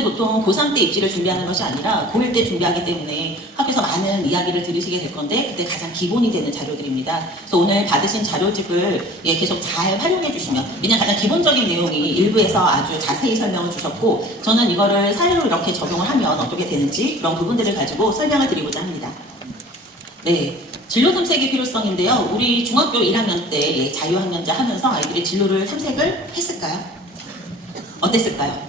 보통 고3 때 입시를 준비하는 것이 아니라 고1 때 준비하기 때문에 학교에서 많은 이야기를 들으시게 될 건데 그때 가장 기본이 되는 자료들입니다. 그래서 오늘 받으신 자료집을 계속 잘 활용해 주시면, 왜냐하면 가장 기본적인 내용이 일부에서 아주 자세히 설명을 주셨고 저는 이거를 사례로 이렇게 적용을 하면 어떻게 되는지 그런 부분들을 가지고 설명을 드리고자 합니다. 네, 진로 탐색의 필요성인데요. 우리 중학교 1학년 때 자유학년제 하면서 아이들이 진로를 탐색을 했을까요? 어땠을까요?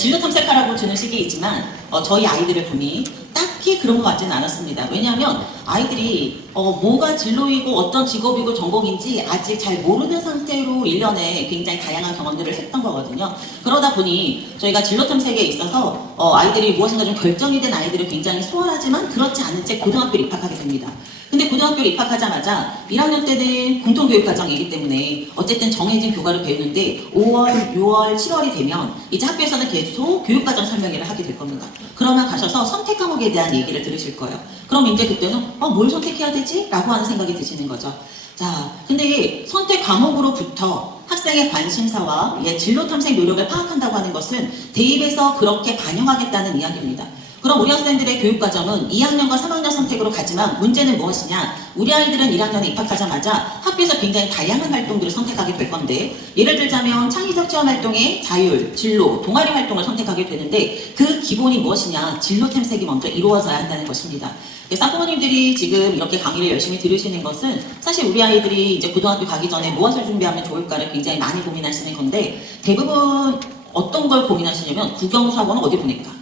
진로 탐색하라고 주는 시기에 있지만 저희 아이들을 보니 딱히 그런 것 같지는 않았습니다. 왜냐하면 아이들이 뭐가 진로이고 어떤 직업이고 전공인지 아직 잘 모르는 상태로 1년에 굉장히 다양한 경험들을 했던 거거든요. 그러다 보니 저희가 진로 탐색에 있어서 아이들이 무엇인가 좀 결정이 된 아이들은 굉장히 수월하지만 그렇지 않은 채 고등학교에 입학하게 됩니다. 근데 고등학교에 입학하자마자 1학년 때는 공통교육과정이기 때문에 어쨌든 정해진 교과를 배우는데 5월, 6월, 7월이 되면 이제 학교에서는 계속 교육과정 설명회를 하게 될 겁니다. 그러면 가셔서 선택 과목에 대한 얘기를 들으실 거예요. 그럼 이제 그때는 뭘 선택해야 되지? 라고 하는 생각이 드시는 거죠. 자, 근데 선택 과목으로부터 학생의 관심사와 진로 탐색 노력을 파악한다고 하는 것은 대입에서 그렇게 반영하겠다는 이야기입니다. 그럼 우리 학생들의 교육과정은 2학년과 3학년 선택으로 가지만 문제는 무엇이냐? 우리 아이들은 1학년에 입학하자마자 학교에서 굉장히 다양한 활동들을 선택하게 될 건데, 예를 들자면 창의적 체험 활동의 자율, 진로, 동아리 활동을 선택하게 되는데 그 기본이 무엇이냐? 진로 탐색이 먼저 이루어져야 한다는 것입니다. 쌍부모님들이 지금 이렇게 강의를 열심히 들으시는 것은 사실 우리 아이들이 이제 고등학교 가기 전에 무엇을 준비하면 좋을까를 굉장히 많이 고민하시는 건데, 대부분 어떤 걸 고민하시냐면 국영수학원은 어디 보낼까?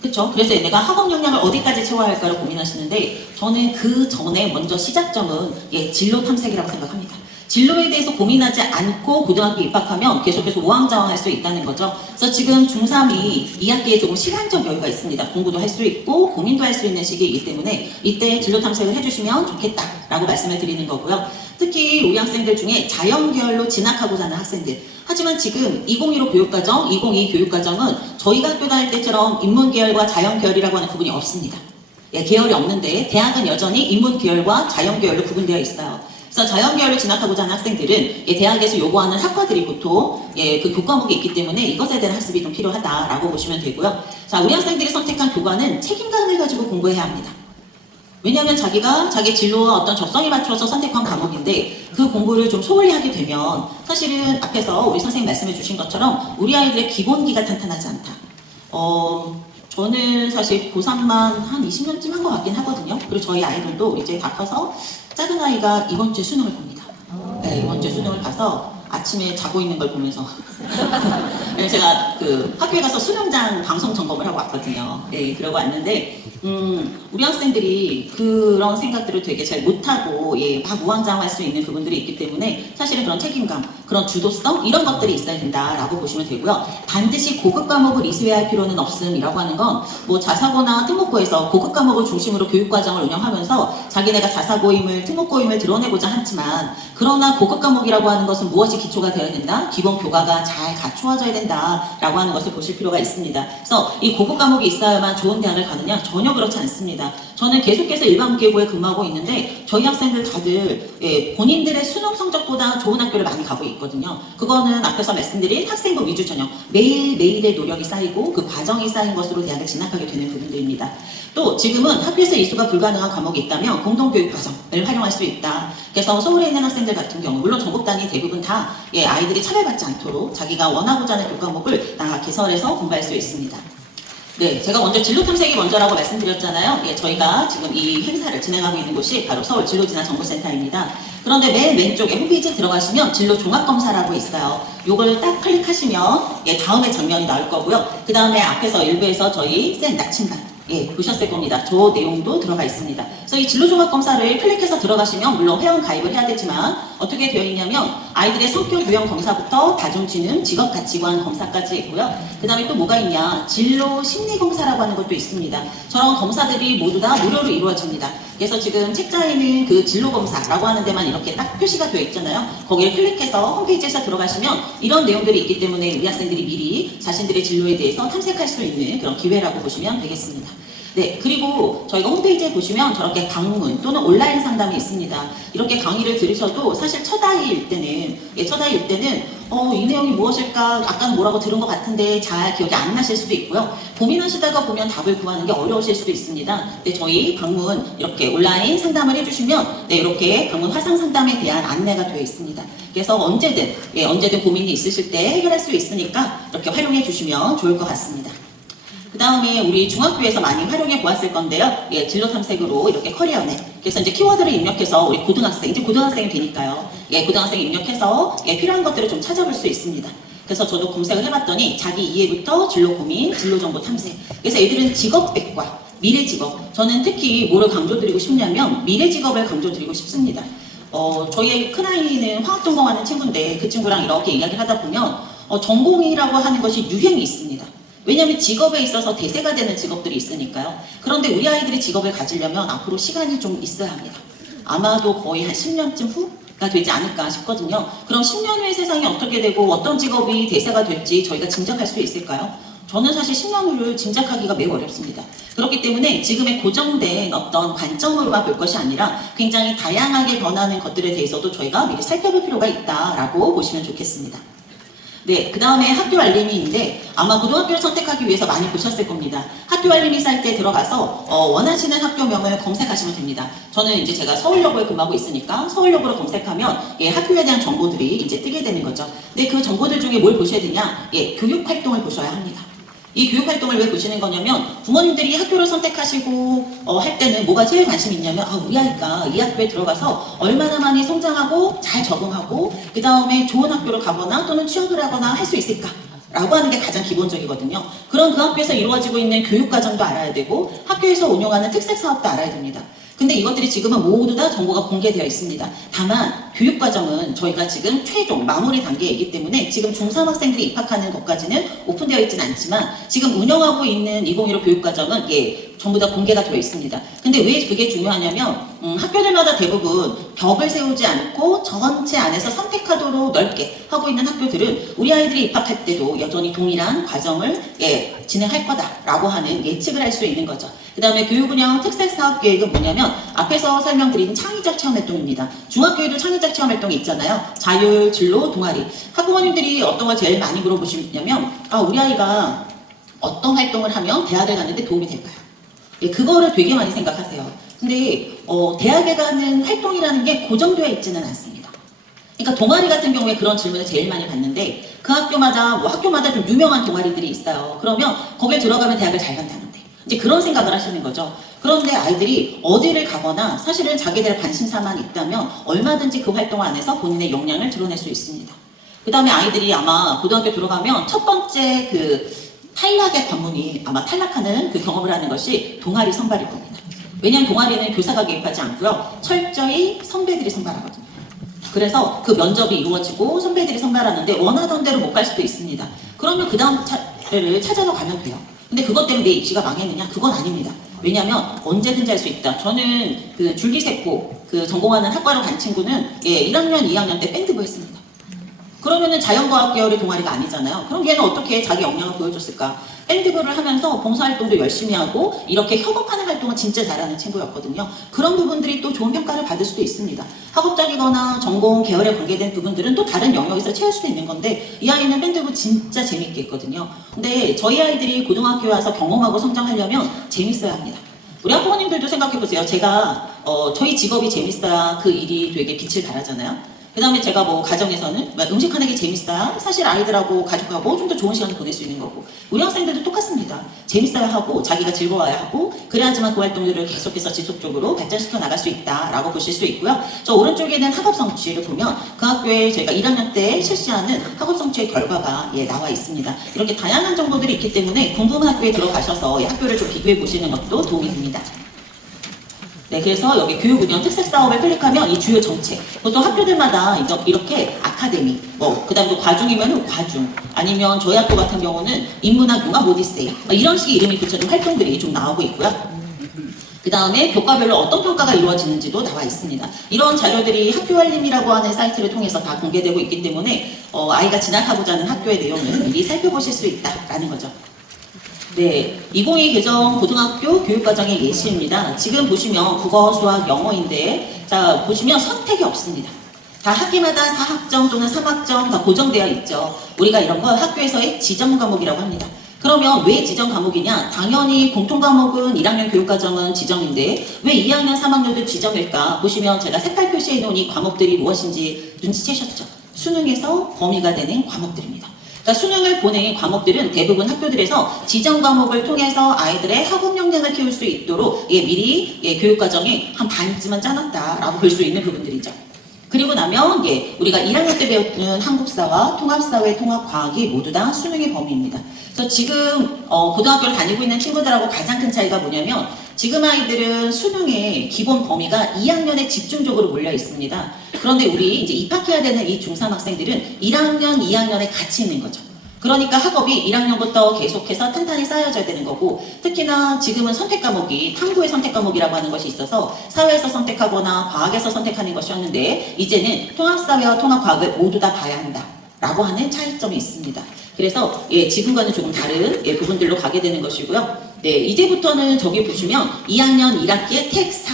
그렇죠? 그래서 내가 학업 역량을 어디까지 채워야 할까를 고민하시는데, 저는 그 전에 먼저 시작점은 진로 탐색이라고 생각합니다. 진로에 대해서 고민하지 않고 고등학교 입학하면 계속해서 우왕좌왕할 수 있다는 거죠. 그래서 지금 중3이 2학기에 조금 시간적 여유가 있습니다. 공부도 할 수 있고 고민도 할 수 있는 시기이기 때문에 이때 진로 탐색을 해주시면 좋겠다라고 말씀을 드리는 거고요. 특히 우리 학생들 중에 자연계열로 진학하고자 하는 학생들, 하지만 지금 2015 교육과정, 2022 교육과정은 저희가 학교 다닐 때처럼 인문계열과 자연계열이라고 하는 구분이 없습니다. 계열이 없는데 대학은 여전히 인문계열과 자연계열로 구분되어 있어요. 그래서 자연계열로 진학하고자 하는 학생들은 대학에서 요구하는 학과들이 보통 그 교과목이 있기 때문에 이것에 대한 학습이 좀 필요하다라고 보시면 되고요. 자, 우리 학생들이 선택한 교과는 책임감을 가지고 공부해야 합니다. 왜냐하면 자기가 자기 진로와 어떤 적성에 맞춰서 선택한 과목인데 그 공부를 좀 소홀히 하게 되면 사실은 앞에서 우리 선생님 말씀해 주신 것처럼 우리 아이들의 기본기가 탄탄하지 않다. 저는 사실 고3만 한 20년쯤 한 것 같긴 하거든요. 그리고 저희 아이들도 이제 다 커서 작은 아이가 이번 주에 수능을 봅니다. 이번 주에 수능을 봐서 아침에 자고 있는 걸 보면서 제가 그 학교에 가서 수능장 방송 점검을 하고 왔거든요. 그러고 왔는데 우리 학생들이 그런 생각들을 되게 잘 못하고 막 우왕좌왕할 수 있는 부분들이 있기 때문에 사실은 그런 책임감, 그런 주도성 이런 것들이 있어야 된다라고 보시면 되고요. 반드시 고급 과목을 이수해야 할 필요는 없음이라고 하는 건 뭐 자사고나 특목고에서 고급 과목을 중심으로 교육과정을 운영하면서 자기네가 자사고임을 특목고임을 드러내고자 하지만, 그러나 고급 과목이라고 하는 것은 무엇이 기초가 되어야 된다? 기본 교과가 잘 갖추어져야 된다라고 하는 것을 보실 필요가 있습니다. 그래서 이 고급 과목이 있어야만 좋은 대학을 가느냐? 전혀 그렇지 않습니다. 저는 계속해서 일반계고에 근무하고 있는데 저희 학생들 다들 본인들의 수능 성적보다 좋은 학교를 많이 가고 있거든요. 그거는 앞에서 말씀드린 학생부 위주 전형, 매일매일의 노력이 쌓이고 그 과정이 쌓인 것으로 대학을 진학하게 되는 부분들입니다. 또 지금은 학교에서 이수가 불가능한 과목이 있다면 공동교육과정을 활용할 수 있다. 그래서 서울에 있는 학생들 같은 경우, 물론 전국 단위 대부분 다 아이들이 차별받지 않도록 자기가 원하고자 하는 교과목을 다 개설해서 공부할 수 있습니다. 제가 먼저 진로 탐색이 먼저라고 말씀드렸잖아요. 저희가 지금 이 행사를 진행하고 있는 곳이 바로 서울 진로진학정보센터입니다. 그런데 맨 왼쪽에 홈페이지에 들어가시면 진로 종합검사라고 있어요. 요걸 딱 클릭하시면 다음에 장면이 나올 거고요. 그 다음에 앞에서 일부에서 저희 쌤 나침반 보셨을 겁니다. 저 내용도 들어가 있습니다. 그래서 이 진로종합검사를 클릭해서 들어가시면 물론 회원 가입을 해야 되지만 어떻게 되어 있냐면 아이들의 성격 유형 검사부터 다중지능, 직업가치관 검사까지 있고요. 그 다음에 또 뭐가 있냐, 진로 심리검사라고 하는 것도 있습니다. 저런 검사들이 모두 다 무료로 이루어집니다. 그래서 지금 책자에는 그 진로검사라고 하는 데만 이렇게 딱 표시가 되어 있잖아요. 거기를 클릭해서 홈페이지에서 들어가시면 이런 내용들이 있기 때문에 우리 학생들이 미리 자신들의 진로에 대해서 탐색할 수 있는 그런 기회라고 보시면 되겠습니다. 그리고 저희가 홈페이지에 보시면 저렇게 강문 또는 온라인 상담이 있습니다. 이렇게 강의를 들으셔도 사실 첫 아이일 때는 이 내용이 무엇일까 약간 뭐라고 들은 것 같은데 잘 기억이 안 나실 수도 있고요. 고민하시다가 보면 답을 구하는 게 어려우실 수도 있습니다. 근데 저희 방문 이렇게 온라인 상담을 해주시면 네, 이렇게 방문 화상 상담에 대한 안내가 되어 있습니다. 그래서 언제든 고민이 있으실 때 해결할 수 있으니까 이렇게 활용해 주시면 좋을 것 같습니다. 그 다음에 우리 중학교에서 많이 활용해 보았을 건데요. 진로 탐색으로 이렇게 커리어넷. 그래서 이제 키워드를 입력해서 우리 이제 고등학생이 되니까요. 고등학생 입력해서 필요한 것들을 좀 찾아볼 수 있습니다. 그래서 저도 검색을 해봤더니 자기 이해부터 진로 고민, 진로 정보 탐색. 그래서 애들은 직업백과 미래 직업. 저는 특히 뭐를 강조드리고 싶냐면 미래 직업을 강조드리고 싶습니다. 저희 큰아이는 화학 전공하는 친구인데 그 친구랑 이렇게 이야기를 하다 보면 전공이라고 하는 것이 유행이 있습니다. 왜냐하면 직업에 있어서 대세가 되는 직업들이 있으니까요. 그런데 우리 아이들이 직업을 가지려면 앞으로 시간이 좀 있어야 합니다. 아마도 거의 한 10년쯤 후가 되지 않을까 싶거든요. 그럼 10년 후의 세상이 어떻게 되고 어떤 직업이 대세가 될지 저희가 짐작할 수 있을까요? 저는 사실 10년 후를 짐작하기가 매우 어렵습니다. 그렇기 때문에 지금의 고정된 어떤 관점으로만 볼 것이 아니라 굉장히 다양하게 변하는 것들에 대해서도 저희가 미리 살펴볼 필요가 있다라고 보시면 좋겠습니다. 네, 그 다음에 학교 알림이인데 아마 고등학교를 선택하기 위해서 많이 보셨을 겁니다. 학교 알림이 사이트에 들어가서 원하시는 학교명을 검색하시면 됩니다. 저는 이제 제가 서울여고에 근무하고 있으니까 서울여고를 검색하면 학교에 대한 정보들이 이제 뜨게 되는 거죠. 근데 그 정보들 중에 뭘 보셔야 되냐? 교육활동을 보셔야 합니다. 이 교육활동을 왜 보시는 거냐면 부모님들이 학교를 선택하시고 할 때는 뭐가 제일 관심이 있냐면 우리 아이가 이 학교에 들어가서 얼마나 많이 성장하고 잘 적응하고 그 다음에 좋은 학교를 가거나 또는 취업을 하거나 할 수 있을까? 라고 하는 게 가장 기본적이거든요. 그럼 그 학교에서 이루어지고 있는 교육과정도 알아야 되고 학교에서 운영하는 특색사업도 알아야 됩니다. 근데 이것들이 지금은 모두 다 정보가 공개되어 있습니다. 다만 교육과정은 저희가 지금 최종 마무리 단계에 있기 때문에 지금 중3 학생들이 입학하는 것까지는 오픈되어 있지는 않지만 지금 운영하고 있는 2015 교육과정은 전부 다 공개가 되어 있습니다. 근데 왜 그게 중요하냐면 학교들마다 대부분 벽을 세우지 않고 전체 안에서 선택하도록 넓게 하고 있는 학교들은 우리 아이들이 입학할 때도 여전히 동일한 과정을 진행할 거다라고 하는 예측을 할 수 있는 거죠. 그 다음에 교육운영 특색사업계획은 뭐냐면 앞에서 설명드린 창의적 체험활동입니다. 중학교에도 창의적 체험활동이 있잖아요. 자율, 진로, 동아리. 학부모님들이 어떤 걸 제일 많이 물어보시냐면 우리 아이가 어떤 활동을 하면 대학을 가는데 도움이 될까요? 그거를 되게 많이 생각하세요. 근데 대학에 가는 활동이라는 게 고정되어 있지는 않습니다. 그러니까 동아리 같은 경우에 그런 질문을 제일 많이 받는데 그 학교마다 좀 유명한 동아리들이 있어요. 그러면 거기에 들어가면 대학을 잘 간다는데 이제 그런 생각을 하시는 거죠. 그런데 아이들이 어디를 가거나 사실은 자기들의 관심사만 있다면 얼마든지 그 활동 안에서 본인의 역량을 드러낼 수 있습니다. 그 다음에 아이들이 아마 고등학교 들어가면 첫 번째 탈락의 관문이 아마 탈락하는 그 경험을 하는 것이 동아리 선발일 겁니다. 왜냐하면 동아리는 교사가 개입하지 않고요. 철저히 선배들이 선발하거든요. 그래서 그 면접이 이루어지고 선배들이 선발하는데 원하던 대로 못 갈 수도 있습니다. 그러면 그 다음 차를 찾아서 가면 돼요. 근데 그것 때문에 내 입시가 망했느냐? 그건 아닙니다. 왜냐하면 언제든지 할 수 있다. 저는 그 줄기세포 전공하는 학과로 간 친구는 1학년, 2학년 때 밴드부 했습니다. 그러면은 자연과학 계열의 동아리가 아니잖아요. 그럼 얘는 어떻게 자기 역량을 보여줬을까? 밴드부를 하면서 봉사활동도 열심히 하고 이렇게 협업하는 활동을 진짜 잘하는 친구였거든요. 그런 부분들이 또 좋은 평가를 받을 수도 있습니다. 학업적이거나 전공 계열에 관계된 부분들은 또 다른 영역에서 채울 수도 있는 건데 이 아이는 밴드부 진짜 재밌게 했거든요. 근데 저희 아이들이 고등학교에 와서 경험하고 성장하려면 재밌어야 합니다. 우리 학부모님들도 생각해보세요. 제가 저희 직업이 재밌어야 그 일이 되게 빛을 발하잖아요. 그 다음에 제가 가정에서는 음식하는 게 재밌어야 사실 아이들하고 가족하고 좀 더 좋은 시간을 보낼 수 있는 거고 우리 학생들도 똑같습니다. 재밌어야 하고 자기가 즐거워야 하고 그래야지만 그 활동들을 계속해서 지속적으로 발전시켜 나갈 수 있다라고 보실 수 있고요. 저 오른쪽에는 학업 성취를 보면 그 학교에 저희가 1학년 때 실시하는 학업 성취의 결과가 나와 있습니다. 이렇게 다양한 정보들이 있기 때문에 궁금한 학교에 들어가셔서 이 학교를 좀 비교해 보시는 것도 도움이 됩니다. 네, 그래서 여기 교육운영 특색사업을 클릭하면 이 주요 정책, 보통 학교들마다 이렇게 아카데미, 그 다음에 또 과중이면 과중, 아니면 저희 학교 같은 경우는 인문학 융합 오디세이, 이런 식의 이름이 붙여진 활동들이 좀 나오고 있고요. 그 다음에 교과별로 어떤 평가가 이루어지는지도 나와 있습니다. 이런 자료들이 학교알림이라고 하는 사이트를 통해서 다 공개되고 있기 때문에 아이가 진학하고자 하는 학교의 내용을 미리 살펴보실 수 있다라는 거죠. 네, 2022 개정 고등학교 교육과정의 예시입니다. 지금 보시면 국어, 수학, 영어인데 자 보시면 선택이 없습니다. 다 학기마다 4학점 또는 3학점 다 고정되어 있죠. 우리가 이런 걸 학교에서의 지정 과목이라고 합니다. 그러면 왜 지정 과목이냐? 당연히 공통 과목은 1학년 교육과정은 지정인데 왜 2학년, 3학년도 지정일까? 보시면 제가 색깔 표시해 놓은 이 과목들이 무엇인지 눈치채셨죠? 수능에서 범위가 되는 과목들입니다. 그러니까 수능을 보낸 과목들은 대부분 학교들에서 지정 과목을 통해서 아이들의 학업 역량을 키울 수 있도록 미리 교육과정에 한 반쯤은 짜놨다라고 볼 수 있는 부분들이죠. 그리고 나면 우리가 1학년 때 배우는 한국사와 통합사회, 통합과학이 모두 다 수능의 범위입니다. 그래서 지금 고등학교를 다니고 있는 친구들하고 가장 큰 차이가 뭐냐면 지금 아이들은 수능의 기본 범위가 2학년에 집중적으로 몰려 있습니다. 그런데 우리 이제 입학해야 되는 이 중3 학생들은 1학년, 2학년에 같이 있는 거죠. 그러니까 학업이 1학년부터 계속해서 탄탄히 쌓여져야 되는 거고 특히나 지금은 선택 과목이 탐구의 선택 과목이라고 하는 것이 있어서 사회에서 선택하거나 과학에서 선택하는 것이었는데 이제는 통합사회와 통합과학을 모두 다 봐야 한다 라고 하는 차이점이 있습니다. 그래서 지금과는 조금 다른 부분들로 가게 되는 것이고요. 이제부터는 저기 보시면 2학년 1학기의 택4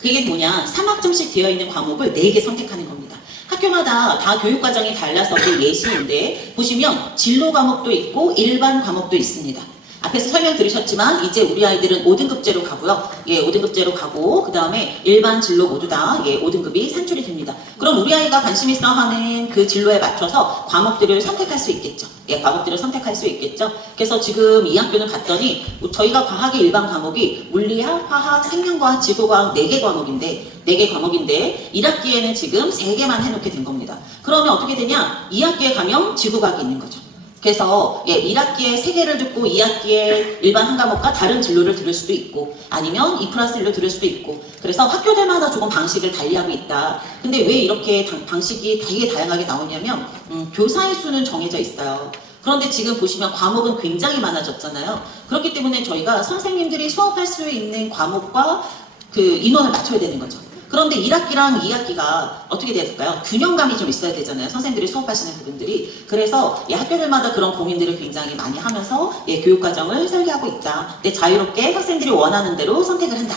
그게 뭐냐 3학점씩 되어 있는 과목을 4개 선택하는 겁니다. 학교마다 다 교육과정이 달라서 예시인데 보시면 진로 과목도 있고 일반 과목도 있습니다. 앞에서 설명 들으셨지만 이제 우리 아이들은 5등급제로 가고요. 5등급제로 가고 그 다음에 일반 진로 모두 다 5등급이 산출이 됩니다. 그럼 우리 아이가 관심 있어 하는 그 진로에 맞춰서 과목들을 선택할 수 있겠죠. 과목들을 선택할 수 있겠죠. 그래서 지금 이 학교는 갔더니 저희가 과학의 일반 과목이 물리학, 화학, 생명과학, 지구과학 4개 과목인데 1학기에는 지금 3개만 해놓게 된 겁니다. 그러면 어떻게 되냐? 2학기에 가면 지구과학이 있는 거죠. 그래서 1학기에 3개를 듣고 2학기에 일반 한 과목과 다른 진로를 들을 수도 있고 아니면 2+1로 들을 수도 있고 그래서 학교들마다 조금 방식을 달리하고 있다. 근데 왜 이렇게 방식이 되게 다양하게 나오냐면 교사의 수는 정해져 있어요. 그런데 지금 보시면 과목은 굉장히 많아졌잖아요. 그렇기 때문에 저희가 선생님들이 수업할 수 있는 과목과 그 인원을 맞춰야 되는 거죠. 그런데 1학기랑 2학기가 어떻게 돼야 될까요? 균형감이 좀 있어야 되잖아요. 선생님들이 수업하시는 부분들이. 그래서 학교들마다 그런 고민들을 굉장히 많이 하면서 교육과정을 설계하고 있다. 자유롭게 학생들이 원하는 대로 선택을 한다.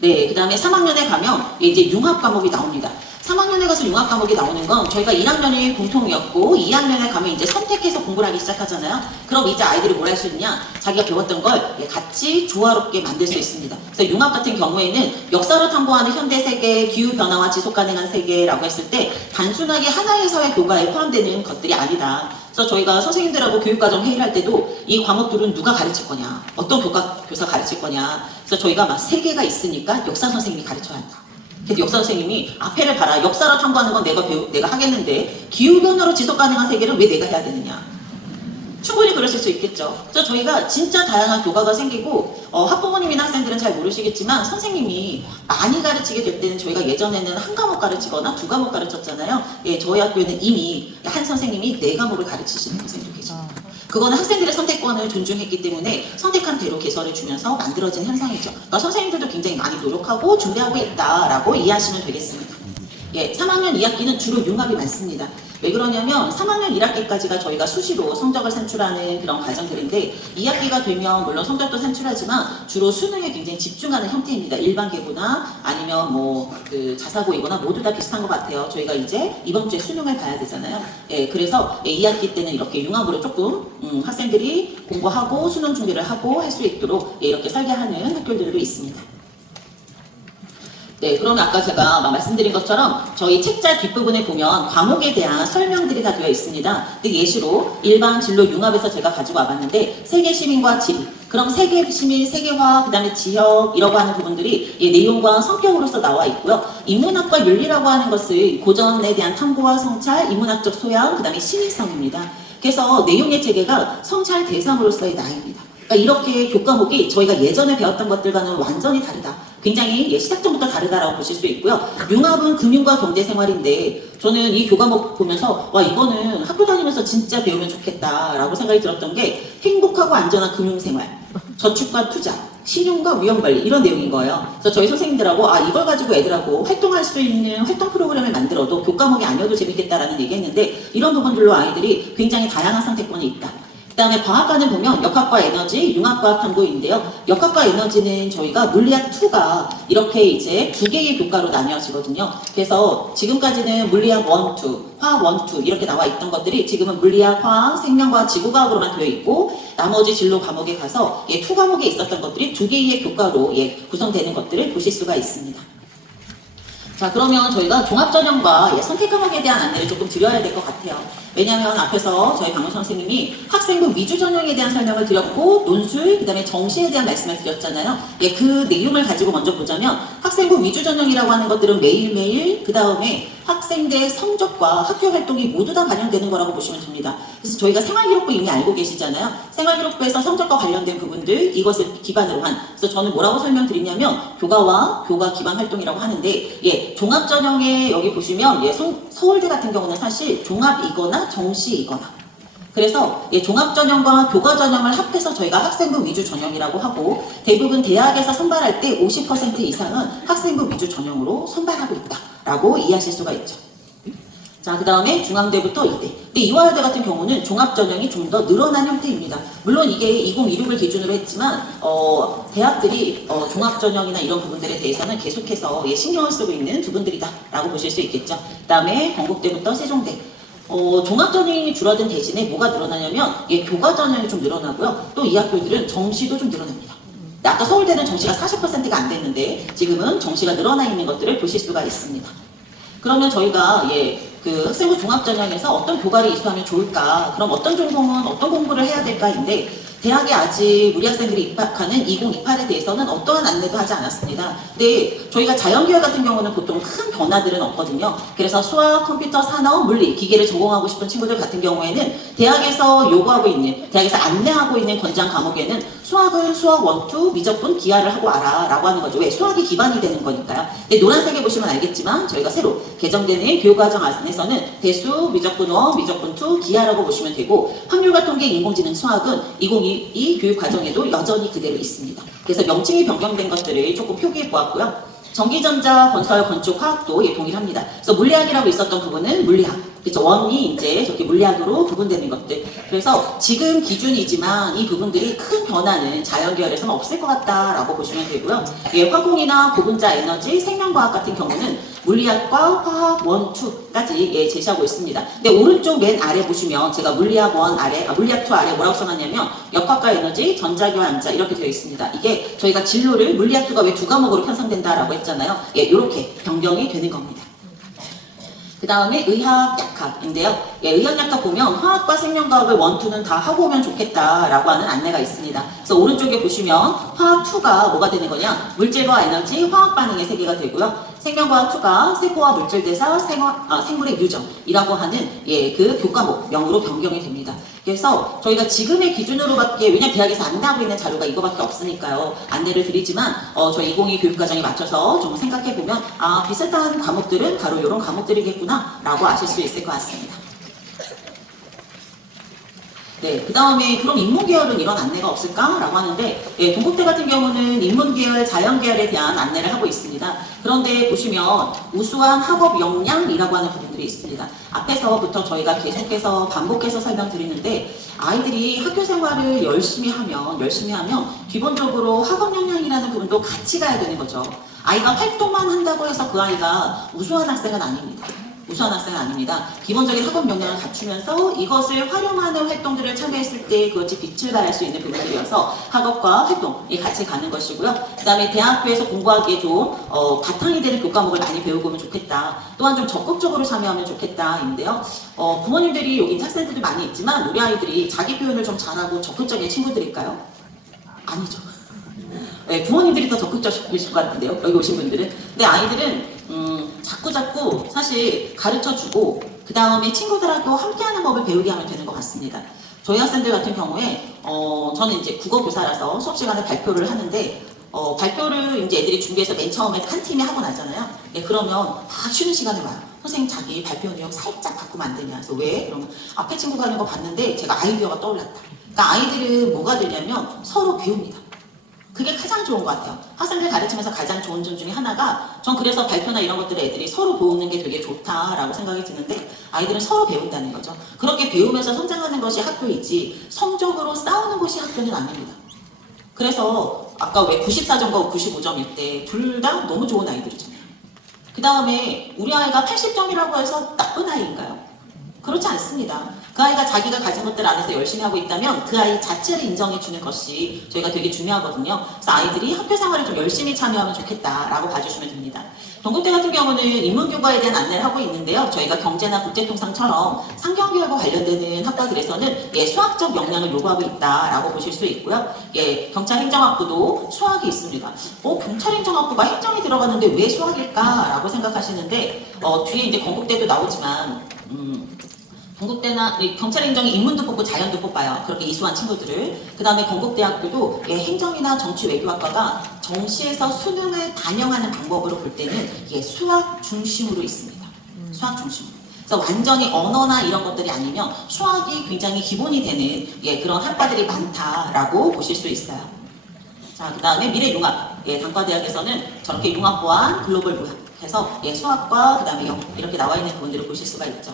그 다음에 3학년에 가면 이제 융합 과목이 나옵니다. 3학년에 가서 융합 과목이 나오는 건 저희가 1학년이 공통이었고 2학년에 가면 이제 선택해서 공부를 하기 시작하잖아요. 그럼 이제 아이들이 뭘 할 수 있냐? 자기가 배웠던 걸 같이 조화롭게 만들 수 있습니다. 그래서 융합 같은 경우에는 역사로 탐구하는 현대 세계, 기후 변화와 지속 가능한 세계라고 했을 때 단순하게 하나의 사회 교과에 포함되는 것들이 아니다. 그래서 저희가 선생님들하고 교육과정 회의를 할 때도 이 과목들은 누가 가르칠 거냐? 어떤 교사 가르칠 거냐? 그래서 저희가 막 3개가 있으니까 역사 선생님이 가르쳐야 한다. 그래서 역사 선생님이 앞에를 봐라. 역사로 탐구하는 건 내가 하겠는데 기후변화로 지속 가능한 세계를 왜 내가 해야 되느냐. 충분히 그러실 수 있겠죠. 그래서 저희가 진짜 다양한 교과가 생기고 학부모님이나 학생들은 잘 모르시겠지만 선생님이 많이 가르치게 될 때는 저희가 예전에는 한 과목 가르치거나 2과목 가르쳤잖아요. 저희 학교에는 이미 한 선생님이 4과목을 가르치시는 선생님도 계십니다. 그거는 학생들의 선택권을 존중했기 때문에 선택한 대로 개설을 주면서 만들어진 현상이죠. 그러니까 선생님들도 굉장히 많이 노력하고 준비하고 있다라고 이해하시면 되겠습니다. 3학년 2학기는 주로 융합이 많습니다. 왜 그러냐면 3학년 1학기까지가 저희가 수시로 성적을 산출하는 그런 과정들인데 2학기가 되면 물론 성적도 산출하지만 주로 수능에 굉장히 집중하는 형태입니다. 일반 계보나 아니면 그 자사고이거나 모두 다 비슷한 것 같아요. 저희가 이제 이번 주에 수능을 봐야 되잖아요. 그래서 2학기 때는 이렇게 융합으로 조금 학생들이 공부하고 수능 준비를 하고 할 수 있도록 이렇게 설계하는 학교들도 있습니다. 그러면 아까 제가 말씀드린 것처럼 저희 책자 뒷부분에 보면 과목에 대한 설명들이 다 되어 있습니다. 예시로 일반 진로 융합에서 제가 가지고 와봤는데 세계 시민과 지리, 그럼 세계 시민, 세계화, 그 다음에 지역이라고 하는 부분들이 내용과 성격으로서 나와 있고요. 인문학과 윤리라고 하는 것을 고전에 대한 탐구와 성찰, 인문학적 소양, 그 다음에 시민성입니다. 그래서 내용의 체계가 성찰 대상으로서의 나입니다. 그러니까 이렇게 교과목이 저희가 예전에 배웠던 것들과는 완전히 다르다. 굉장히 시작점부터 다르다라고 보실 수 있고요. 융합은 금융과 경제생활인데 저는 이 교과목 보면서 와 이거는 학교 다니면서 진짜 배우면 좋겠다라고 생각이 들었던 게 행복하고 안전한 금융생활, 저축과 투자, 신용과 위험관리 이런 내용인 거예요. 그래서 저희 선생님들하고 이걸 가지고 애들하고 활동할 수 있는 활동 프로그램을 만들어도 교과목이 아니어도 재밌겠다라는 얘기했는데 이런 부분들로 아이들이 굉장히 다양한 선택권이 있다. 다음에 과학과는 보면 역학과 에너지, 융합과학 탐구인데요. 역학과 에너지는 저희가 물리학 2가 이렇게 이제 두 개의 교과로 나뉘어지거든요. 그래서 지금까지는 물리학 1, 2, 화학 1, 2 이렇게 나와 있던 것들이 지금은 물리학, 화학, 생명과학, 지구과학으로만 되어 있고 나머지 진로 과목에 가서 2 과목에 있었던 것들이 두 개의 교과로 구성되는 것들을 보실 수가 있습니다. 자, 그러면 저희가 종합전형과 선택 과목에 대한 안내를 조금 드려야 될 것 같아요. 왜냐하면 앞에서 저희 강원 선생님이 학생부 위주 전형에 대한 설명을 드렸고 논술, 그 다음에 정시에 대한 말씀을 드렸잖아요. 그 내용을 가지고 먼저 보자면 학생부 위주 전형이라고 하는 것들은 매일매일 그 다음에 학생들의 성적과 학교 활동이 모두 다 반영되는 거라고 보시면 됩니다. 그래서 저희가 생활기록부 이미 알고 계시잖아요. 생활기록부에서 성적과 관련된 부분들 이것을 기반으로 한, 그래서 저는 뭐라고 설명드리냐면 교과와 교과 기반 활동이라고 하는데 종합전형에 여기 보시면 서울대 같은 경우는 사실 종합이거나 정시이거나 그래서 종합전형과 교과전형을 합해서 저희가 학생부 위주 전형이라고 하고 대부분 대학에서 선발할 때 50% 이상은 학생부 위주 전형으로 선발하고 있다라고 이해하실 수가 있죠. 자, 그 다음에 중앙대부터 이대. 근데 이화여대 같은 경우는 종합전형이 좀 더 늘어난 형태입니다. 물론 이게 2026을 기준으로 했지만 대학들이 종합전형이나 이런 부분들에 대해서는 계속해서 신경을 쓰고 있는 부분들이다라고 보실 수 있겠죠. 그 다음에 건국대부터 세종대. 종합전형이 줄어든 대신에 뭐가 늘어나냐면 교과전형이 좀 늘어나고요. 또 이 학교들은 정시도 좀 늘어납니다. 아까 서울대는 정시가 40%가 안 됐는데 지금은 정시가 늘어나 있는 것들을 보실 수가 있습니다. 그러면 저희가 그 학생부 종합전형에서 어떤 교과를 이수하면 좋을까? 그럼 어떤 전공은 어떤 공부를 해야 될까인데 대학에 아직 우리 학생들이 입학하는 2028에 대해서는 어떠한 안내도 하지 않았습니다. 근데 저희가 자연계열 같은 경우는 보통 큰 변화들은 없거든요. 그래서 수학, 컴퓨터, 산업, 물리, 기계를 전공하고 싶은 친구들 같은 경우에는 대학에서 요구하고 있는, 대학에서 안내하고 있는 권장 과목에는 수학은 수학 1, 2, 미적분, 기하를 하고 와라 라고 하는 거죠. 왜? 수학이 기반이 되는 거니까요. 근데 노란색에 보시면 알겠지만 저희가 새로 개정되는 교육과정 안에서는 대수, 미적분 1, 미적분 2, 기하라고 보시면 되고 확률과 통계, 인공지능, 수학은 2022 교육과정에도 여전히 그대로 있습니다. 그래서 명칭이 변경된 것들을 조금 표기해 보았고요. 전기전자, 건설, 건축, 화학도 동일합니다. 그래서 물리학이라고 있었던 부분은 물리학. 그렇죠. 원이 이제 저렇게 물리학으로 구분되는 것들. 그래서 지금 기준이지만 이 부분들이 큰 변화는 자연계열에서는 없을 것 같다라고 보시면 되고요. 화공이나 고분자 에너지, 생명과학 같은 경우는 물리학과 화학 1, 2까지 제시하고 있습니다. 근데 오른쪽 맨 아래 보시면 제가 물리학 1 아래, 물리학 2 아래 뭐라고 써놨냐면 역학과 에너지, 전자교환자 이렇게 되어 있습니다. 이게 저희가 진로를 물리학 2가 왜 두 과목으로 편성된다라고 했잖아요. 이렇게 변경이 되는 겁니다. 그 다음에 의학 약학인데요. 의학 약학 보면 화학과 생명과학을 1, 2는 다 하고 오면 좋겠다라고 하는 안내가 있습니다. 그래서 오른쪽에 보시면 화학 2가 뭐가 되는 거냐? 물질과 에너지, 화학 반응의 세계가 되고요. 생명과학 2가 세포와 물질 대사, 생물의 유전이라고 하는 그 교과목명으로 변경이 됩니다. 그래서 저희가 지금의 기준으로밖에, 왜냐면 대학에서 안내하고 있는 자료가 이거밖에 없으니까요. 안내를 드리지만 저희 2022 교육과정에 맞춰서 좀 생각해보면 비슷한 과목들은 바로 이런 과목들이겠구나 라고 아실 수 있을 것 같습니다. 네, 그 다음에 그럼 인문계열은 이런 안내가 없을까? 라고 하는데 동국대 같은 경우는 인문계열, 자연계열에 대한 안내를 하고 있습니다. 그런데 보시면 우수한 학업 역량이라고 하는 부분들이 있습니다. 앞에서부터 저희가 계속해서 반복해서 설명드리는데 아이들이 학교 생활을 열심히 하면 기본적으로 학업 역량이라는 부분도 같이 가야 되는 거죠. 아이가 활동만 한다고 해서 그 아이가 우수한 학생은 아닙니다. 우수한 학생은 아닙니다. 기본적인 학업 역량을 갖추면서 이것을 활용하는 활동들을 참여했을 때 그것이 빛을 발할 수 있는 부분들이어서 학업과 활동이 같이 가는 것이고요. 그 다음에 대학교에서 공부하기에 좀 바탕이 되는 교과목을 많이 배우고 오면 좋겠다. 또한 좀 적극적으로 참여하면 좋겠다인데요. 부모님들이 여기 학생들도 많이 있지만 우리 아이들이 자기 표현을 좀 잘하고 적극적인 친구들일까요? 아니죠. 네, 부모님들이 더 적극적이실 것 같은데요. 여기 오신 분들은. 근데 아이들은 자꾸 사실 가르쳐주고 그 다음에 친구들하고 함께하는 법을 배우게 하면 되는 것 같습니다. 저희 학생들 같은 경우에 저는 이제 국어 교사라서 수업 시간에 발표를 하는데 발표를 이제 애들이 준비해서 맨 처음에 한 팀이 하고 나잖아요. 그러면 다 쉬는 시간에 와요. 선생님 자기 발표 내용 살짝 바꾸면 안 되냐. 그래서 왜? 그러면 앞에 친구가 하는 거 봤는데 제가 아이디어가 떠올랐다. 그러니까 아이들은 뭐가 되냐면 서로 배웁니다. 그게 가장 좋은 것 같아요. 학생들 가르치면서 가장 좋은 점 중에 하나가 전 그래서 발표나 이런 것들을 애들이 서로 배우는 게 되게 좋다라고 생각이 드는데 아이들은 서로 배운다는 거죠. 그렇게 배우면서 성장하는 것이 학교이지 성적으로 싸우는 것이 학교는 아닙니다. 그래서 아까 왜 94점과 95점일 때 둘 다 너무 좋은 아이들이잖아요. 그 다음에 우리 아이가 80점이라고 해서 나쁜 아이인가요? 그렇지 않습니다. 그 아이가 자기가 가진 것들 안에서 열심히 하고 있다면 그 아이 자체를 인정해 주는 것이 저희가 되게 중요하거든요. 그래서 아이들이 학교 생활을 좀 열심히 참여하면 좋겠다라고 봐주시면 됩니다. 동국대 같은 경우는 인문교과에 대한 안내를 하고 있는데요. 저희가 경제나 국제통상처럼 상경교육과 관련되는 학과들에서는 수학적 역량을 요구하고 있다라고 보실 수 있고요. 경찰행정학부도 수학이 있습니다. 경찰행정학부가 행정이 들어가는데 왜 수학일까라고 생각하시는데 뒤에 이제 건국대도 나오지만 건국대나 경찰행정이 인문도 뽑고 자연도 뽑아요. 그렇게 이수한 친구들을. 그 다음에 건국대학교도 행정이나 정치 외교학과가 정시에서 수능을 반영하는 방법으로 볼 때는 수학 중심으로 있습니다. 수학 중심으로. 그래서 완전히 언어나 이런 것들이 아니면 수학이 굉장히 기본이 되는 그런 학과들이 많다라고 보실 수 있어요. 자, 그 다음에 미래융합. 단과대학에서는 저렇게 융합 보안, 글로벌 무역 해서 수학과 그 다음에 영어 이렇게 나와 있는 부분들을 보실 수가 있죠.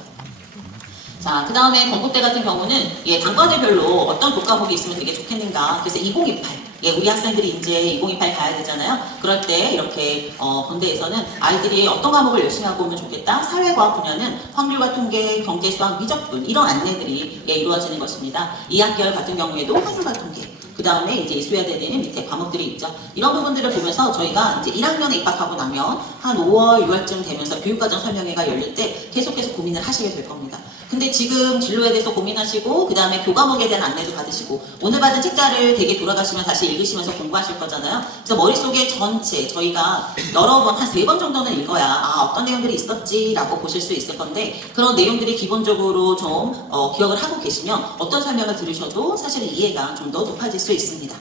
자, 그 다음에 건국대 같은 경우는 단과대별로 어떤 교과목이 있으면 되게 좋겠는가. 그래서 2028. 우리 학생들이 이제 2028 가야 되잖아요. 그럴 때 이렇게 건대에서는 아이들이 어떤 과목을 열심히 하고 오면 좋겠다. 사회과학 분야는 확률과 통계, 경제, 수학, 미적분 이런 안내들이 이루어지는 것입니다. 2학기열 같은 경우에도 확률과 통계. 그 다음에 이제 이수해야 되는 밑에 과목들이 있죠. 이런 부분들을 보면서 저희가 이제 1학년에 입학하고 나면 한 5월, 6월쯤 되면서 교육과정 설명회가 열릴 때 계속해서 고민을 하시게 될 겁니다. 근데 지금 진로에 대해서 고민하시고 그 다음에 교과목에 대한 안내도 받으시고 오늘 받은 책자를 되게 돌아가시면 다시 읽으시면서 공부하실 거잖아요. 그래서 머릿속에 전체 저희가 여러 번, 한 3번 정도는 읽어야 어떤 내용들이 있었지라고 보실 수 있을 건데 그런 내용들이 기본적으로 좀 기억을 하고 계시면 어떤 설명을 들으셔도 사실은 이해가 좀 더 높아질 수 있습니다.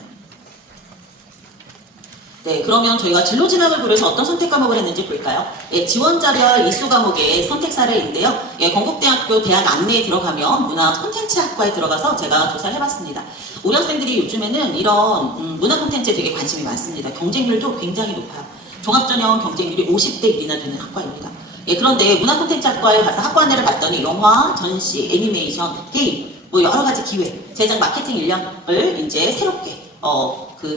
네, 그러면 저희가 진로 진학을 고려해서 어떤 선택 과목을 했는지 볼까요? 지원자별 이수 과목의 선택 사례인데요. 건국대학교 대학 안내에 들어가면 문화 콘텐츠 학과에 들어가서 제가 조사를 해봤습니다. 우리 학생들이 요즘에는 이런 문화 콘텐츠에 되게 관심이 많습니다. 경쟁률도 굉장히 높아요. 종합전형 경쟁률이 50대 1이나 되는 학과입니다. 그런데 문화 콘텐츠 학과에 가서 학과 안내를 봤더니 영화, 전시, 애니메이션, 게임, 여러 가지 기획, 제작 마케팅 인력을 이제 새롭게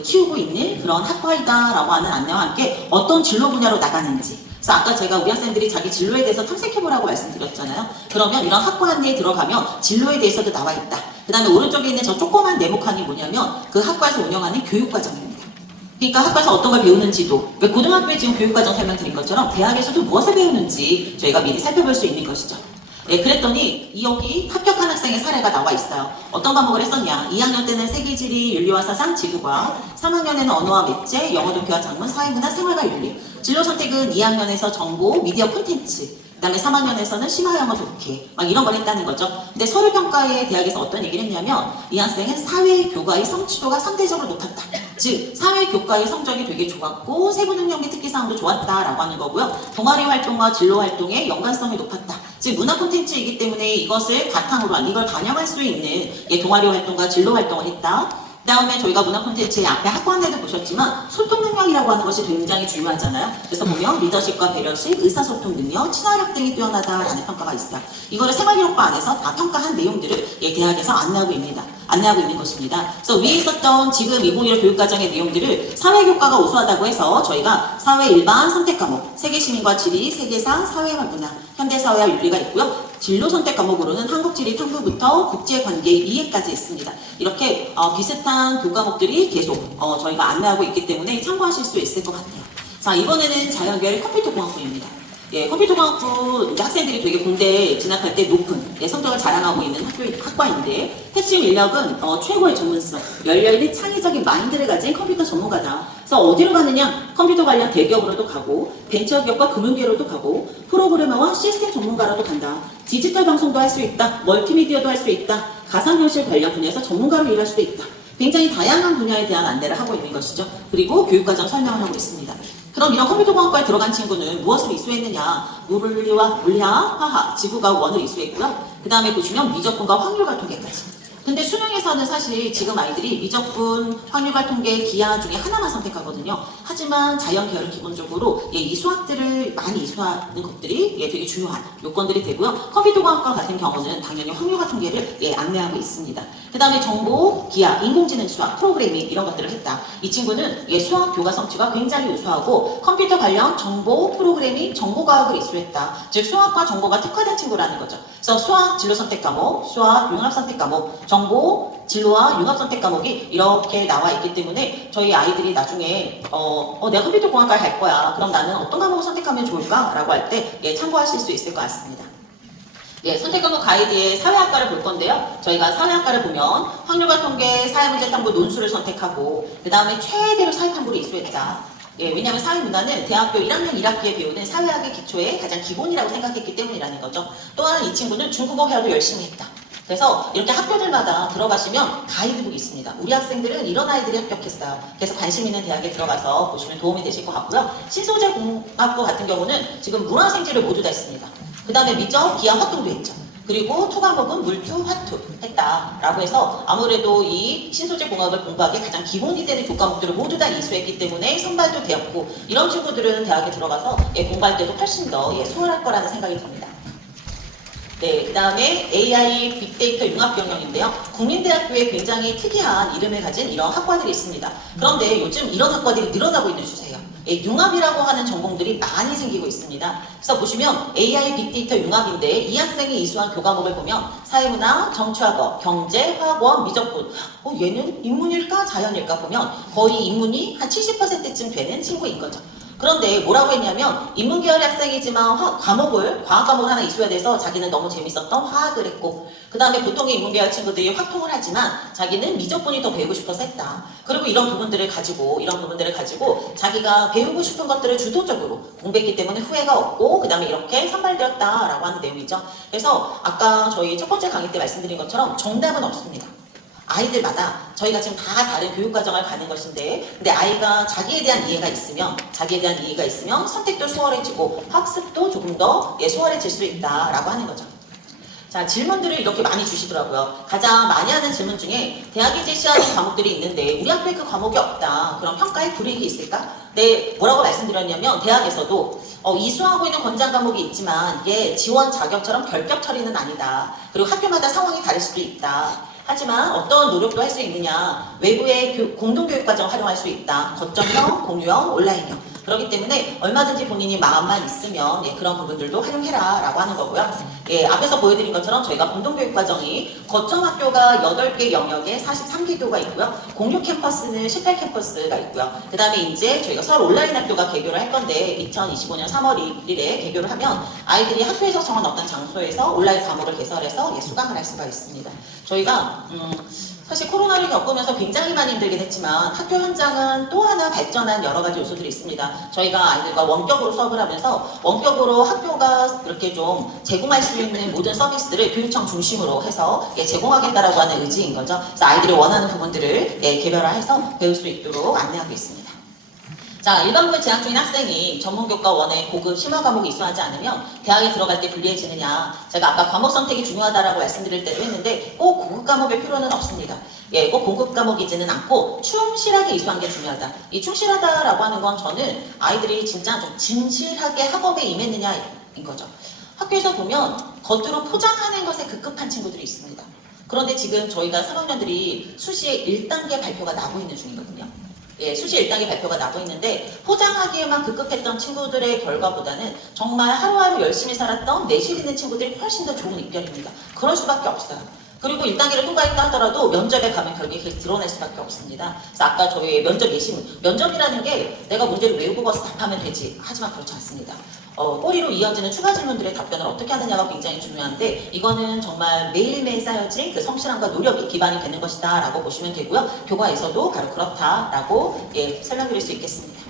키우고 있는 그런 학과이다라고 하는 안내와 함께 어떤 진로 분야로 나가는지. 그래서 아까 제가 우리 학생들이 자기 진로에 대해서 탐색해보라고 말씀드렸잖아요. 그러면 이런 학과 안내에 들어가면 진로에 대해서도 나와 있다. 그 다음에 오른쪽에 있는 저 조그만 네모칸이 뭐냐면 그 학과에서 운영하는 교육과정입니다. 그러니까 학과에서 어떤 걸 배우는지도 고등학교에 지금 교육과정 설명드린 것처럼 대학에서도 무엇을 배우는지 저희가 미리 살펴볼 수 있는 것이죠. 그랬더니 여기 합격한 학생의 사례가 나와 있어요. 어떤 과목을 했었냐. 2학년 때는 세계지리, 윤리와 사상, 지구과학, 3학년에는 언어와 매체, 영어, 독해와 작문, 사회문화, 생활과 윤리. 진로 선택은 2학년에서 정보, 미디어 콘텐츠, 그 다음에 3학년에서는 심화영어 독해 막 이런 걸 했다는 거죠. 근데 서류평가에 대학에서 어떤 얘기를 했냐면 이 학생은 사회교과의 성취도가 상대적으로 높았다. 즉 사회교과의 성적이 되게 좋았고 세부능력 및 특기사항도 좋았다라고 하는 거고요. 동아리 활동과 진로 활동의 연관성이 높았다. 즉 문화 콘텐츠이기 때문에 이것을 바탕으로 한 이걸 반영할 수 있는 동아리 활동과 진로 활동을 했다. 그 다음에 저희가 문화 콘텐츠의 앞에 학과 안내도 보셨지만 소통 능력이라고 하는 것이 굉장히 중요하잖아요. 그래서 보면 리더십과 배려심, 의사소통 능력, 친화력 등이 뛰어나다라는 평가가 있어요. 이거를 생활기록부 안에서 다 평가한 내용들을 대학에서 안내하고 있는 것입니다. 그래서 위에 있었던 지금 2015 교육과정의 내용들을 사회교과가 우수하다고 해서 저희가 사회 일반 선택 과목, 세계시민과 지리, 세계사, 사회와 문화, 현대사회와 윤리가 있고요. 진로 선택 과목으로는 한국지리 탐구부터 국제관계 이해까지 있습니다. 이렇게 비슷한 교과목들이 계속 저희가 안내하고 있기 때문에 참고하실 수 있을 것 같아요. 자, 이번에는 자연계열 컴퓨터공학부입니다. 컴퓨터공학부 학생들이 되게 공대에 진학할 때 높은 성적을 자랑하고 있는 학과인데 핵심 인력은 최고의 전문성, 열려있는 창의적인 마인드를 가진 컴퓨터 전문가다. 그래서 어디로 가느냐? 컴퓨터 관련 대기업으로도 가고 벤처기업과 금융계로도 가고 프로그래머와 시스템 전문가로도 간다. 디지털 방송도 할 수 있다. 멀티미디어도 할 수 있다. 가상현실 관련 분야에서 전문가로 일할 수도 있다. 굉장히 다양한 분야에 대한 안내를 하고 있는 것이죠. 그리고 교육과정 설명을 하고 있습니다. 그럼 이런 컴퓨터공학과에 들어간 친구는 무엇을 이수했느냐? 물리와 물리학, 화학, 지구과학 원을 이수했고요. 그 다음에 보시면 미적분과 확률과 통계까지. 근데 수능에서는 사실 지금 아이들이 미적분, 확률과 통계, 기하 중에 하나만 선택하거든요. 하지만 자연 계열은 기본적으로 이 수학들을 많이 이수하는 것들이 되게 중요한 요건들이 되고요. 컴퓨터과학과 같은 경우는 당연히 확률과 통계를 안내하고 있습니다. 그 다음에 정보, 기하, 인공지능 수학, 프로그래밍 이런 것들을 했다. 이 친구는 수학 교과 성취가 굉장히 우수하고 컴퓨터 관련 정보, 프로그래밍, 정보과학을 이수했다. 즉 수학과 정보가 특화된 친구라는 거죠. 그래서 수학 진로 선택 과목, 수학 융합 선택 과목, 정보, 진로와 융합 선택 과목이 이렇게 나와 있기 때문에 저희 아이들이 나중에 내가 컴퓨터 공학과를 갈 거야. 그럼 나는 어떤 과목을 선택하면 좋을까? 라고 할 때 참고하실 수 있을 것 같습니다. 선택 과목 가이드의 사회학과를 볼 건데요. 저희가 사회학과를 보면 확률과 통계, 사회문제 탐구, 논술을 선택하고 그 다음에 최대로 사회탐구를 이수했다. 왜냐하면 사회문화는 대학교 1학년 1학기에 배우는 사회학의 기초의 가장 기본이라고 생각했기 때문이라는 거죠. 또한 이 친구는 중국어 회화도 열심히 했다. 그래서 이렇게 학교들마다 들어가시면 가이드북이 있습니다. 우리 학생들은 이런 아이들이 합격했어요. 그래서 관심 있는 대학에 들어가서 보시면 도움이 되실 것 같고요. 신소재 공학부 같은 경우는 지금 문화생지를 모두 다 했습니다. 그 다음에 미적, 기하, 활동도 했죠. 그리고 투 과목은 물투, 화투 했다라고 해서 아무래도 이 신소재 공학을 공부하기에 가장 기본이 되는 교과목들을 모두 다 이수했기 때문에 선발도 되었고 이런 친구들은 대학에 들어가서 공부할 때도 훨씬 더 수월할 거라는 생각이 듭니다. 그 다음에 AI 빅데이터 융합경영인데요. 국민대학교에 굉장히 특이한 이름을 가진 이런 학과들이 있습니다. 그런데 요즘 이런 학과들이 늘어나고 있는 추세예요. 융합이라고 하는 전공들이 많이 생기고 있습니다. 그래서 보시면 AI 빅데이터 융합인데 이 학생이 이수한 교과목을 보면 사회문화, 정치학업, 경제, 화학원, 미적분 얘는 인문일까 자연일까 보면 거의 인문이 한 70%쯤 되는 친구인 거죠. 그런데 뭐라고 했냐면 인문계열 학생이지만 과학 과목을 하나 이수해야 돼서 자기는 너무 재밌었던 화학을 했고 그 다음에 보통의 인문계열 친구들이 확통을 하지만 자기는 미적분이 더 배우고 싶어서 했다. 그리고 이런 부분들을 가지고 자기가 배우고 싶은 것들을 주도적으로 공부했기 때문에 후회가 없고 그 다음에 이렇게 선발되었다라고 하는 내용이죠. 그래서 아까 저희 첫 번째 강의 때 말씀드린 것처럼 정답은 없습니다. 아이들마다 저희가 지금 다 다른 교육과정을 가는 것인데 근데 아이가 자기에 대한 이해가 있으면 선택도 수월해지고 학습도 조금 더 수월해질 수 있다라고 하는 거죠. 자, 질문들을 이렇게 많이 주시더라고요. 가장 많이 하는 질문 중에 대학이 제시하는 과목들이 있는데 우리 학교에 그 과목이 없다. 그럼 평가에 불이익이 있을까? 네, 뭐라고 말씀드렸냐면 대학에서도 이수하고 있는 권장 과목이 있지만 이게 지원 자격처럼 결격 처리는 아니다. 그리고 학교마다 상황이 다를 수도 있다. 하지만 어떤 노력도 할 수 있느냐, 외부의 공동교육과정을 활용할 수 있다. 거점형, 공유형, 온라인형. 그렇기 때문에 얼마든지 본인이 마음만 있으면 그런 부분들도 활용해라 라고 하는 거고요. 앞에서 보여드린 것처럼 저희가 공동교육과정이 거점 학교가 8개 영역에 43개교가 있고요. 공유 캠퍼스는 18캠퍼스가 있고요. 그 다음에 이제 저희가 서울 온라인 학교가 개교를 할 건데 2025년 3월 1일에 개교를 하면 아이들이 학교에서 정한 어떤 장소에서 온라인 과목을 개설해서 수강을 할 수가 있습니다. 저희가 사실 코로나를 겪으면서 굉장히 많이 힘들긴 했지만 학교 현장은 또 하나 발전한 여러 가지 요소들이 있습니다. 저희가 아이들과 원격으로 수업을 하면서 원격으로 학교가 이렇게 좀 제공할 수 있는 모든 서비스들을 교육청 중심으로 해서 제공하겠다라고 하는 의지인 거죠. 그래서 아이들이 원하는 부분들을 개별화해서 배울 수 있도록 안내하고 있습니다. 자, 일반부에 재학 중인 학생이 전문교과 원의 고급 심화 과목이 이수하지 않으면 대학에 들어갈 때 불리해지느냐. 제가 아까 과목 선택이 중요하다라고 말씀드릴 때도 했는데 꼭 고급 과목일 필요는 없습니다. 꼭 고급 과목이지는 않고 충실하게 이수한 게 중요하다. 이 충실하다라고 하는 건 저는 아이들이 진짜 좀 진실하게 학업에 임했느냐인 거죠. 학교에서 보면 겉으로 포장하는 것에 급급한 친구들이 있습니다. 그런데 지금 저희가 3학년들이 수시에 1단계 발표가 나고 있는 중이거든요. 수시 1단계 발표가 나고 있는데 포장하기에만 급급했던 친구들의 결과보다는 정말 하루하루 열심히 살았던 내실 있는 친구들이 훨씬 더 좋은 입결입니다. 그럴 수밖에 없어요. 그리고 1단계를 통과했다 하더라도 면접에 가면 결국에 계속 드러날 수밖에 없습니다. 그래서 아까 저희 면접 예시문, 면접이라는 게 내가 문제를 외우고 가서 답하면 되지. 하지만 그렇지 않습니다. 꼬리로 이어지는 추가 질문들의 답변을 어떻게 하느냐가 굉장히 중요한데 이거는 정말 매일매일 쌓여진 그 성실함과 노력이 기반이 되는 것이다 라고 보시면 되고요. 교과에서도 바로 그렇다라고 설명드릴 수 있겠습니다.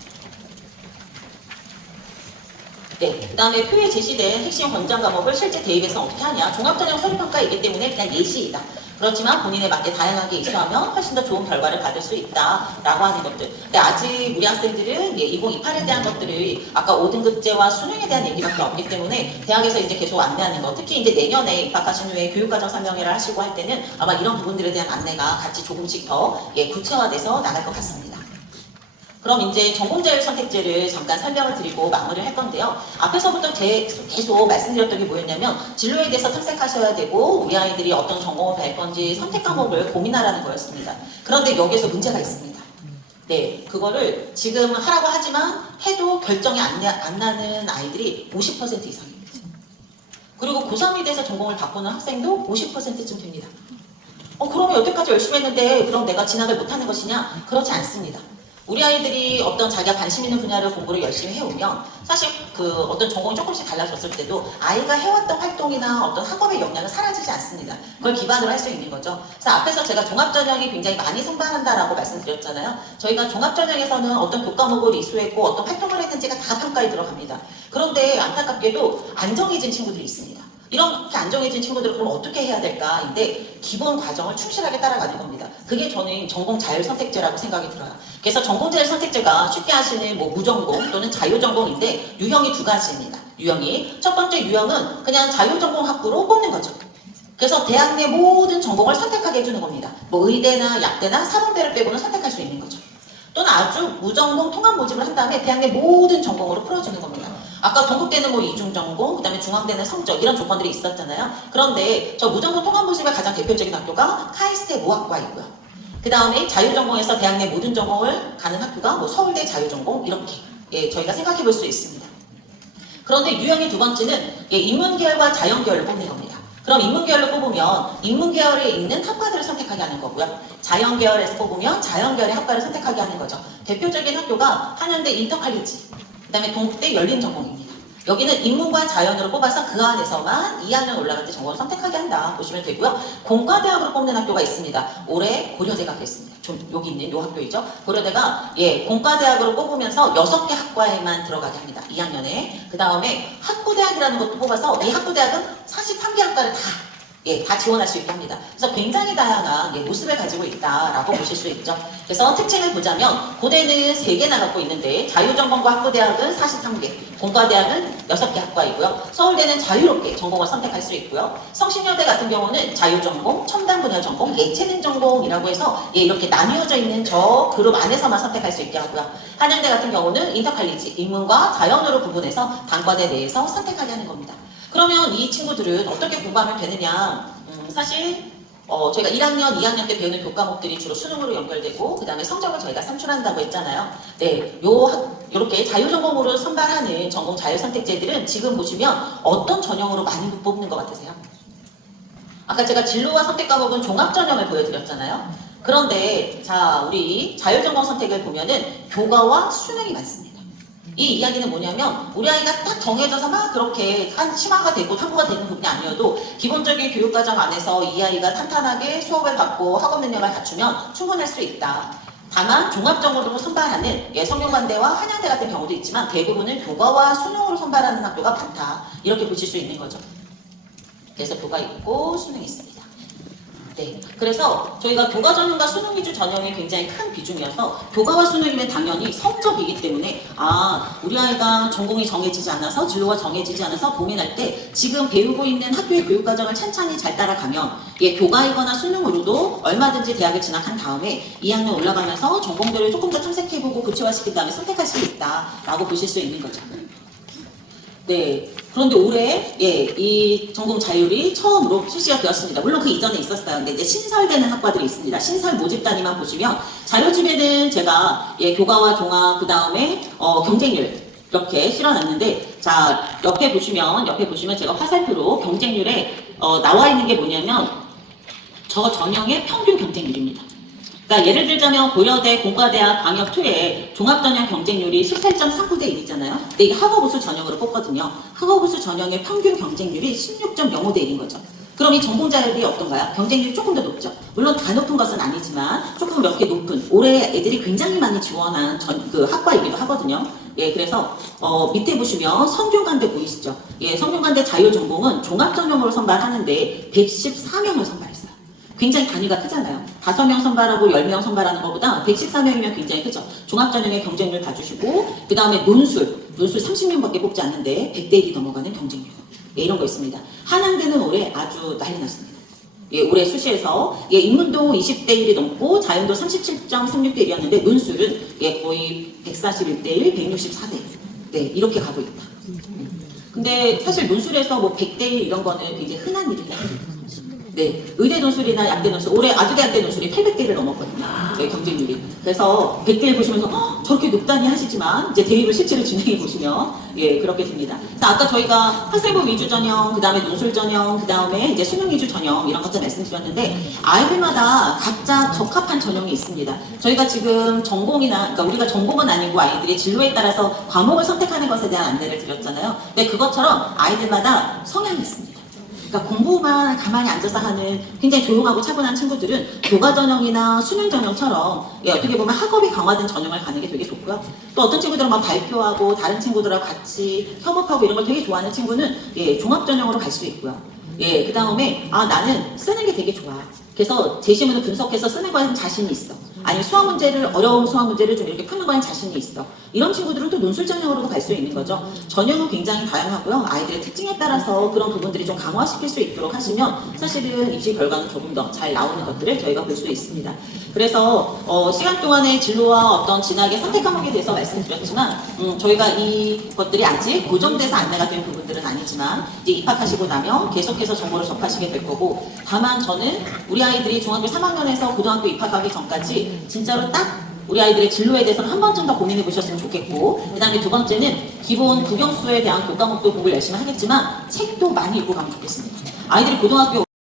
그 다음에 표에 제시된 핵심 권장 과목을 실제 대입에서 어떻게 하냐. 종합전형 서류평가이기 때문에 그냥 예시이다. 그렇지만 본인에 맞게 다양하게 이수하면 훨씬 더 좋은 결과를 받을 수 있다라고 하는 것들. 근데 아직 우리 학생들은 2028에 대한 것들이 아까 5등급제와 수능에 대한 얘기밖에 없기 때문에 대학에서 이제 계속 안내하는 것, 특히 이제 내년에 입학하신 후에 교육과정 설명회를 하시고 할 때는 아마 이런 부분들에 대한 안내가 같이 조금씩 더 구체화돼서 나갈 것 같습니다. 그럼 이제 전공자율 선택제를 잠깐 설명을 드리고 마무리를 할 건데요. 앞에서부터 계속 말씀드렸던 게 뭐였냐면 진로에 대해서 탐색하셔야 되고 우리 아이들이 어떤 전공을 갈 건지 선택 과목을 고민하라는 거였습니다. 그런데 여기에서 문제가 있습니다. 네, 그거를 지금 하라고 하지만 해도 결정이 안 나는 아이들이 50% 이상입니다. 그리고 고3이 돼서 전공을 바꾸는 학생도 50%쯤 됩니다. 그러면 여태까지 열심히 했는데 그럼 내가 진학을 못하는 것이냐? 그렇지 않습니다. 우리 아이들이 어떤 자기가 관심 있는 분야를 공부를 열심히 해오면 사실 어떤 전공이 조금씩 달라졌을 때도 아이가 해왔던 활동이나 어떤 학업의 역량은 사라지지 않습니다. 그걸 기반으로 할 수 있는 거죠. 그래서 앞에서 제가 종합전형이 굉장히 많이 선발한다라고 말씀드렸잖아요. 저희가 종합전형에서는 어떤 교과목을 이수했고 어떤 활동을 했는지가 다 평가에 들어갑니다. 그런데 안타깝게도 안 정해진 친구들이 있습니다. 이렇게 안 정해진 친구들은 그럼 어떻게 해야 될까? 인데 기본 과정을 충실하게 따라가는 겁니다. 그게 저는 전공 자율 선택제라고 생각이 들어요. 그래서 전공 자율 선택제가 쉽게 하시는 무전공 또는 자율전공인데 유형이 두 가지입니다. 유형이 첫 번째 유형은 그냥 자율전공 학부로 뽑는 거죠. 그래서 대학 내 모든 전공을 선택하게 해주는 겁니다. 의대나 약대나 사범대를 빼고는 선택할 수 있는 거죠. 또는 아주 무전공 통합 모집을 한 다음에 대학 내 모든 전공으로 풀어주는 겁니다. 아까 동국대는 이중전공, 그 다음에 중앙대는 성적 이런 조건들이 있었잖아요. 그런데 저 무전공 통합 모집의 가장 대표적인 학교가 카이스트의 모학과이고요. 그 다음에 자율전공에서 대학 내 모든 전공을 가는 학교가 서울대 자율전공 이렇게 저희가 생각해 볼 수 있습니다. 그런데 유형의 두 번째는 인문계열과 자연계열을 뽑는 겁니다. 그럼 인문계열로 뽑으면 인문계열에 있는 학과들을 선택하게 하는 거고요. 자연계열에서 뽑으면 자연계열의 학과를 선택하게 하는 거죠. 대표적인 학교가 한양대 인터칼리지, 그 다음에 동국대 열린전공입니다. 여기는 인문과 자연으로 뽑아서 그 안에서만 2학년 올라갈 때 전공을 선택하게 한다 보시면 되고요. 공과대학으로 뽑는 학교가 있습니다. 올해 고려대가 됐습니다. 여기 있는 요 학교이죠. 고려대가 공과대학으로 뽑으면서 6개 학과에만 들어가게 합니다. 2학년에. 그 다음에 학부대학이라는 것도 뽑아서 이 학부대학은 43개 학과를 다 지원할 수 있게 합니다. 그래서 굉장히 다양한 모습을 가지고 있다라고 보실 수 있죠. 그래서 특징을 보자면 고대는 3개나 갖고 있는데 자율전공과 학부대학은 43개, 공과대학은 6개 학과이고요. 서울대는 자유롭게 전공을 선택할 수 있고요. 성신여대 같은 경우는 자율전공, 첨단분야 전공, 예체능 전공이라고 해서 이렇게 나뉘어져 있는 저 그룹 안에서만 선택할 수 있게 하고요. 한양대 같은 경우는 인터칼리지, 인문과 자연으로 구분해서 단과대 내에서 선택하게 하는 겁니다. 그러면 이 친구들은 어떻게 공부하면 되느냐? 사실 저희가 1학년, 2학년 때 배우는 교과목들이 주로 수능으로 연결되고 그 다음에 성적을 저희가 산출한다고 했잖아요. 네, 요렇게 자율전공으로 선발하는 전공 자율선택제들은 지금 보시면 어떤 전형으로 많이 뽑는 것 같으세요? 아까 제가 진로와 선택 과목은 종합전형을 보여드렸잖아요. 그런데 자, 우리 자율전공 선택을 보면은 교과와 수능이 많습니다. 이 이야기는 뭐냐면 우리 아이가 딱 정해져서 막 그렇게 심화가 되고 탐구가 되는 부분이 아니어도 기본적인 교육과정 안에서 이 아이가 탄탄하게 수업을 받고 학업 능력을 갖추면 충분할 수 있다. 다만 종합적으로 선발하는 성균관대와 한양대 같은 경우도 있지만 대부분은 교과와 수능으로 선발하는 학교가 많다. 이렇게 보실 수 있는 거죠. 그래서 교과 있고 수능이 있습니다. 네, 그래서 저희가 교과 전형과 수능 위주 전형이 굉장히 큰 비중이어서 교과와 수능이면 당연히 성적이기 때문에 우리 아이가 전공이 정해지지 않아서 진로가 정해지지 않아서 고민할 때 지금 배우고 있는 학교의 교육과정을 찬찬히 잘 따라가면 교과이거나 수능으로도 얼마든지 대학에 진학한 다음에 2학년 올라가면서 전공들을 조금 더 탐색해보고 구체화시킨 다음에 선택할 수 있다라고 보실 수 있는 거죠. 네. 그런데 올해 이 전공 자율이 처음으로 실시가 되었습니다. 물론 그 이전에 있었어요. 근데 이제 신설되는 학과들이 있습니다. 신설 모집 단위만 보시면 자료집에는 제가 교과와 종합 그 다음에 경쟁률 이렇게 실어놨는데 자 옆에 보시면 제가 화살표로 경쟁률에 나와 있는 게 뭐냐면 저 전형의 평균 경쟁률입니다. 그러니까 예를 들자면 고려대, 공과대학, 광역2의 종합전형 경쟁률이 18.39대 1이잖아요. 근데 이게 학업우수 전형으로 뽑거든요. 학업우수 전형의 평균 경쟁률이 16.05대 1인 거죠. 그럼 이 전공자율이 어떤가요? 경쟁률이 조금 더 높죠. 물론 다 높은 것은 아니지만 조금 몇 개 높은 올해 애들이 굉장히 많이 지원한 학과이기도 하거든요. 그래서 밑에 보시면 성균관대 보이시죠? 성균관대 자율전공은 종합전형으로 선발하는데 114명을 선발했어요. 굉장히 단위가 크잖아요. 5명 선발하고 10명 선발하는 것보다 114명이면 굉장히 크죠. 종합전형의 경쟁률 봐주시고, 그 다음에 논술 30명밖에 뽑지 않는데 100대 1이 넘어가는 경쟁률. 예, 이런 거 있습니다. 한양대는 올해 아주 난리 났습니다. 예, 올해 수시에서 인문도 20대 1이 넘고 자연도 37.36대 1이었는데 논술은 거의 141대 1, 164대 1. 네, 이렇게 가고 있다. 근데 사실 논술에서 뭐 100대 1 이런 거는 굉장히 흔한 일이에요. 네, 의대 논술이나 양대 논술, 올해 아주대 한대 논술이 800대를 넘었거든요. 네, 경쟁률이. 그래서 100대를 보시면서 저렇게 높다니 하시지만 이제 대입을 실제로 진행해 보시면 그렇게 됩니다. 그래서 아까 저희가 학생부 위주 전형, 그 다음에 논술 전형, 그 다음에 이제 수능 위주 전형 이런 것들 말씀드렸는데 아이들마다 각자 적합한 전형이 있습니다. 저희가 지금 전공이나 그러니까 우리가 전공은 아니고 아이들이 진로에 따라서 과목을 선택하는 것에 대한 안내를 드렸잖아요. 근데 그것처럼 아이들마다 성향이 있습니다. 그러니까 공부만 가만히 앉아서 하는 굉장히 조용하고 차분한 친구들은 교과 전형이나 수능 전형처럼 어떻게 보면 학업이 강화된 전형을 가는 게 되게 좋고요. 또 어떤 친구들은 막 발표하고 다른 친구들하고 같이 협업하고 이런 걸 되게 좋아하는 친구는 종합 전형으로 갈 수 있고요. 그 다음에 나는 쓰는 게 되게 좋아. 그래서 제시문을 분석해서 쓰는 거에는 자신이 있어. 아니면 수학 문제를 어려운 수학 문제를 좀 이렇게 푸는 거에는 자신이 있어. 이런 친구들은 또 논술 전형으로도 갈 수 있는 거죠. 전형은 굉장히 다양하고요. 아이들의 특징에 따라서 그런 부분들이 좀 강화시킬 수 있도록 하시면 사실은 입시 결과는 조금 더 잘 나오는 것들을 저희가 볼 수 있습니다. 그래서 시간 동안의 진로와 어떤 진학의 선택 과목에 대해서 말씀드렸지만 저희가 이 것들이 아직 고정돼서 안내가 된 부분들은 아니지만 이제 입학하시고 나면 계속해서 정보를 접하시게 될 거고, 다만 저는 우리 아이들이 중학교 3학년에서 고등학교 입학하기 전까지 진짜로 딱 우리 아이들의 진로에 대해서는 한 번쯤 더 고민해 보셨으면 좋겠고, 그 다음에 두 번째는 기본 국영수에 대한 교과목도 공부를 열심히 하겠지만 책도 많이 읽고 가면 좋겠습니다. 아이들이 고등학교